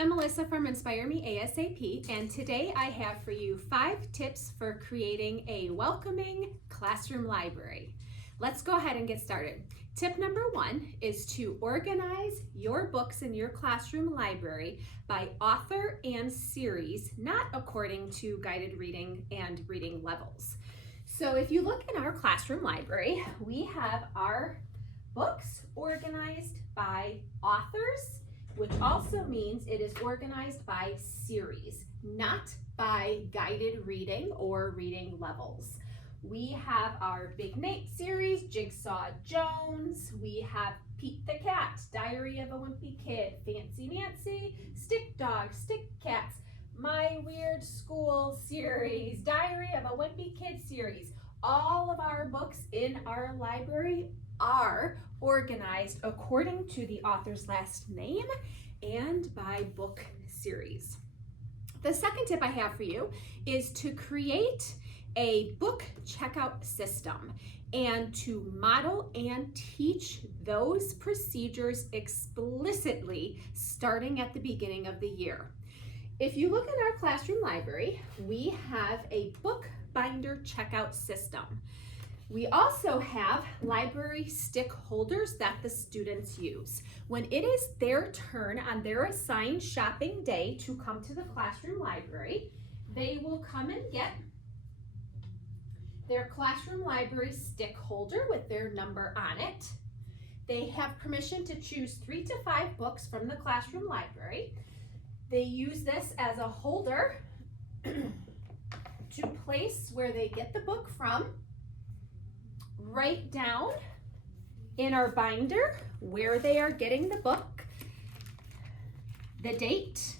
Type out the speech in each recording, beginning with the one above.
I'm Melissa from Inspire Me ASAP, and today I have for you 5 tips for creating a welcoming classroom library. Let's go ahead and get started. Tip number 1 is to organize your books in your classroom library by author and series, not according to guided reading and reading levels. So if you look in our classroom library, we have our books organized by authors, which also means it is organized by series, not by guided reading or reading levels. We have our Big Nate series, Jigsaw Jones. We have Pete the Cat, Diary of a Wimpy Kid, Fancy Nancy, Stick Dogs, Stick Cats, My Weird School series, Diary of a Wimpy Kid series. All of our books in our library are organized according to the author's last name and by book series. The second tip I have for you is to create a book checkout system and to model and teach those procedures explicitly starting at the beginning of the year. If you look in our classroom library, we have a book binder checkout system. We also have library stick holders that the students use. When it is their turn on their assigned shopping day to come to the classroom library, they will come and get their classroom library stick holder with their number on it. They have permission to choose 3 to 5 books from the classroom library. They use this as a holder to place where they get the book from. Write down in our binder where they are getting the book, the date,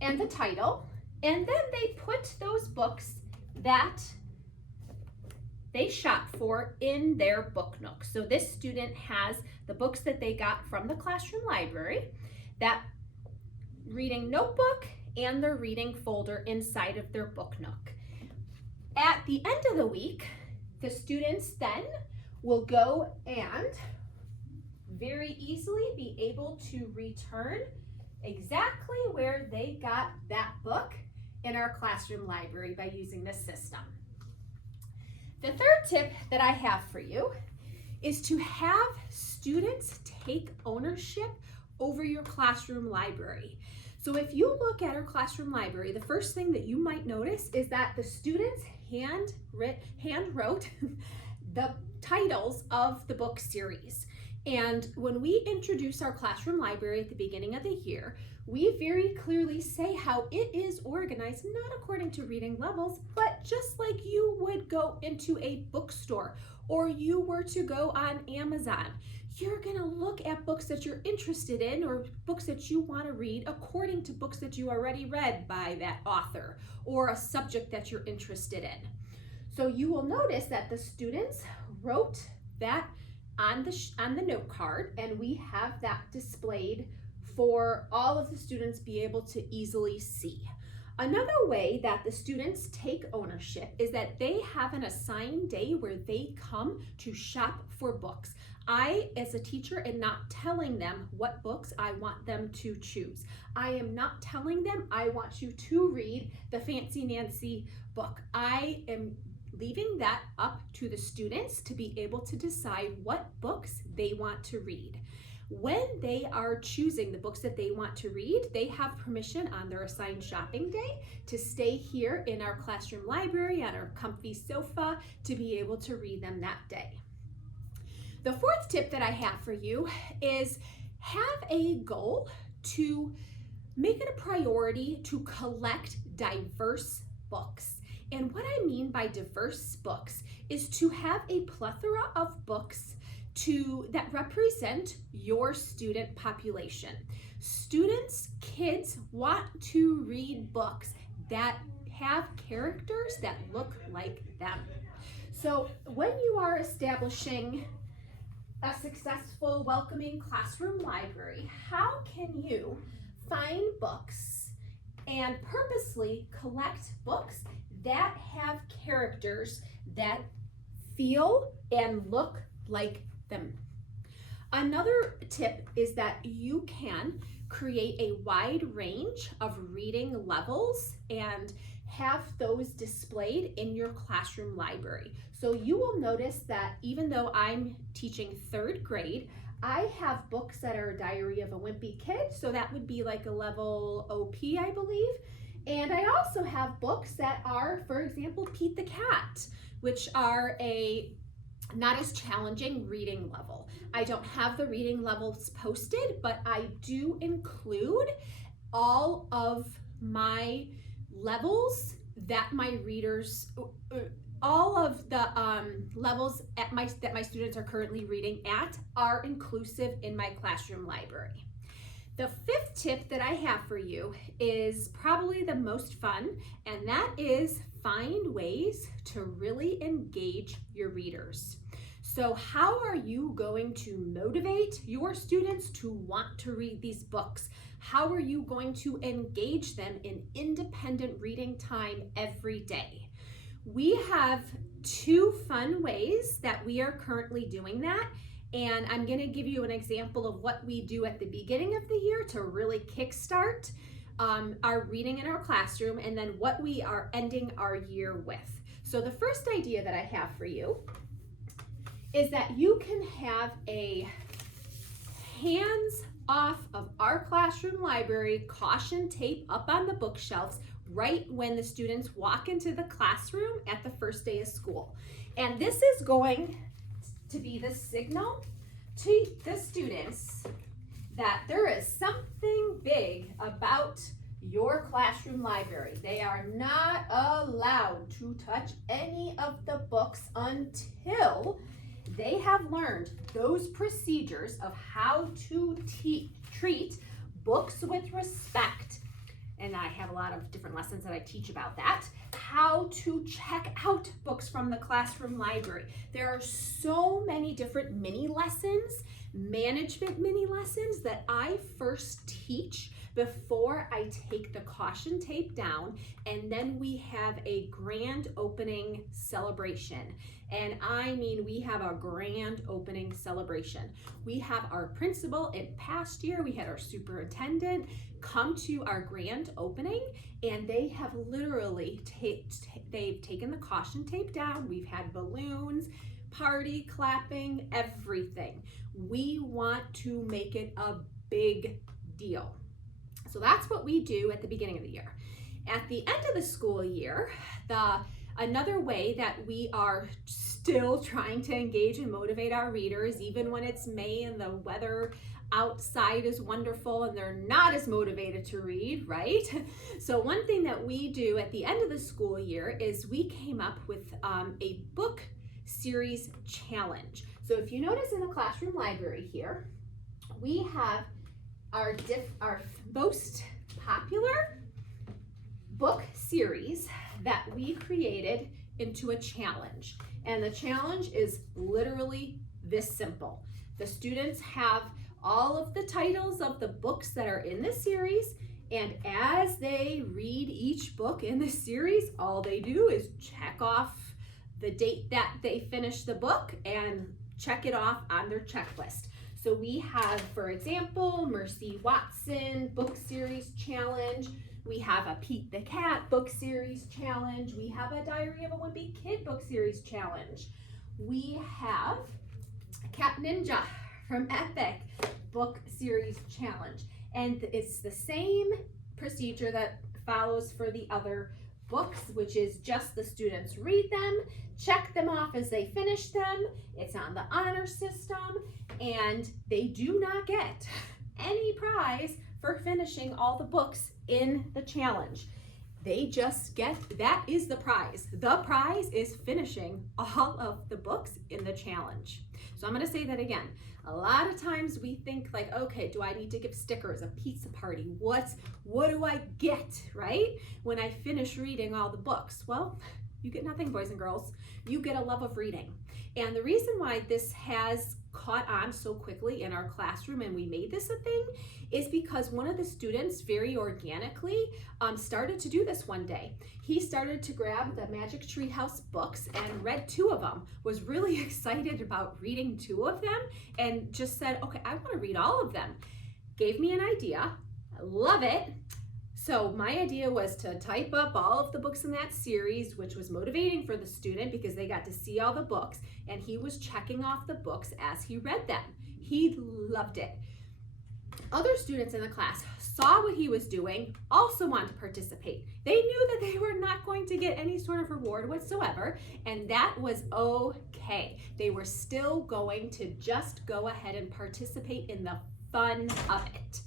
and the title, and then they put those books that they shop for in their book nook. So this student has the books that they got from the classroom library, that reading notebook, and their reading folder inside of their book nook. At the end of the week, the students then will go and very easily be able to return exactly where they got that book in our classroom library by using this system. The third tip that I have for you is to have students take ownership over your classroom library. So if you look at our classroom library, the first thing that you might notice is that the students hand wrote the titles of the book series. And when we introduce our classroom library at the beginning of the year, we very clearly say how it is organized, not according to reading levels, but just like you would go into a bookstore or you were to go on Amazon. You're gonna look at books that you're interested in or books that you wanna read according to books that you already read by that author or a subject that you're interested in. So you will notice that the students wrote that on the note card, and we have that displayed for all of the students be able to easily see. Another way that the students take ownership is that they have an assigned day where they come to shop for books. I, as a teacher, am not telling them what books I want them to choose. I am not telling them I want you to read the Fancy Nancy book. I am leaving that up to the students to be able to decide what books they want to read. When they are choosing the books that they want to read, they have permission on their assigned shopping day to stay here in our classroom library on our comfy sofa to be able to read them that day. The fourth tip that I have for you is have a goal to make it a priority to collect diverse books. And what I mean by diverse books is to have a plethora of books that represent your student population. Students, kids want to read books that have characters that look like them. So when you are establishing a successful, welcoming classroom library, how can you find books and purposely collect books that have characters that feel and look like them? Another tip is that you can create a wide range of reading levels and have those displayed in your classroom library. So you will notice that even though I'm teaching 3rd grade, I have books that are Diary of a Wimpy Kid, so that would be like a level OP, I believe. And I also have books that are, for example, Pete the Cat, which are a not as challenging reading level. I don't have the reading levels posted, but I do include all of my levels that my readers, all of the levels that my students are currently reading at are inclusive in my classroom library. The 5th tip that I have for you is probably the most fun, and that is find ways to really engage your readers. So how are you going to motivate your students to want to read these books? How are you going to engage them in independent reading time every day? We have 2 fun ways that we are currently doing that. And I'm going to give you an example of what we do at the beginning of the year to really kickstart our reading in our classroom, and then what we are ending our year with. So the first idea that I have for you is that you can have a hands-off of our classroom library caution tape up on the bookshelves right when the students walk into the classroom at the first day of school. And this is going to be the signal to the students that there is something big about your classroom library. They are not allowed to touch any of the books until they have learned those procedures of how to treat books with respect. And I have a lot of different lessons that I teach about that. How to check out books from the classroom library. There are so many different mini lessons, management mini lessons that I first teach before I take the caution tape down, and then we have a grand opening celebration. And I mean, we have a grand opening celebration. We have our principal, in past year, we had our superintendent come to our grand opening, and they have literally they've taken the caution tape down. We've had balloons, party, clapping, everything. We want to make it a big deal. So that's what we do at the beginning of the year. At the end of the school year, another way that we are still trying to engage and motivate our readers, even when it's May and the weather outside is wonderful and they're not as motivated to read, right? So one thing that we do at the end of the school year is we came up with a book series challenge. So if you notice in the classroom library here, we have our most popular book series that we created into a challenge. And the challenge is literally this simple. The students have all of the titles of the books that are in the series, and as they read each book in the series, all they do is check off the date that they finished the book and check it off on their checklist. So we have, for example, Mercy Watson book series challenge. We have a Pete the Cat book series challenge. We have a Diary of a Wimpy Kid book series challenge. We have Cat Ninja from Epic book series challenge. And it's the same procedure that follows for the other books, which is just the students read them, check them off as they finish them. It's on the honor system, and they do not get any prize for finishing all the books in the challenge. They just get, that is the prize. The prize is finishing all of the books in the challenge. So I'm going to say that again. A lot of times we think like, okay, do I need to give stickers, a pizza party? What do I get, right? When I finish reading all the books? Well, you get nothing, boys and girls. You get a love of reading. And the reason why this has caught on so quickly in our classroom and we made this a thing is because one of the students very organically started to do this one day. He started to grab the Magic Treehouse books and read 2 of them, was really excited about reading 2 of them, and just said, okay, I want to read all of them. gave me an idea. I love it. So my idea was to type up all of the books in that series, which was motivating for the student because they got to see all the books, and he was checking off the books as he read them. He loved it. Other students in the class saw what he was doing, also wanted to participate. They knew that they were not going to get any sort of reward whatsoever, and that was okay. They were still going to just go ahead and participate in the fun of it.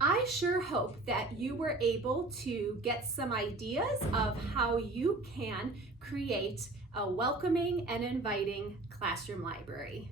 I sure hope that you were able to get some ideas of how you can create a welcoming and inviting classroom library.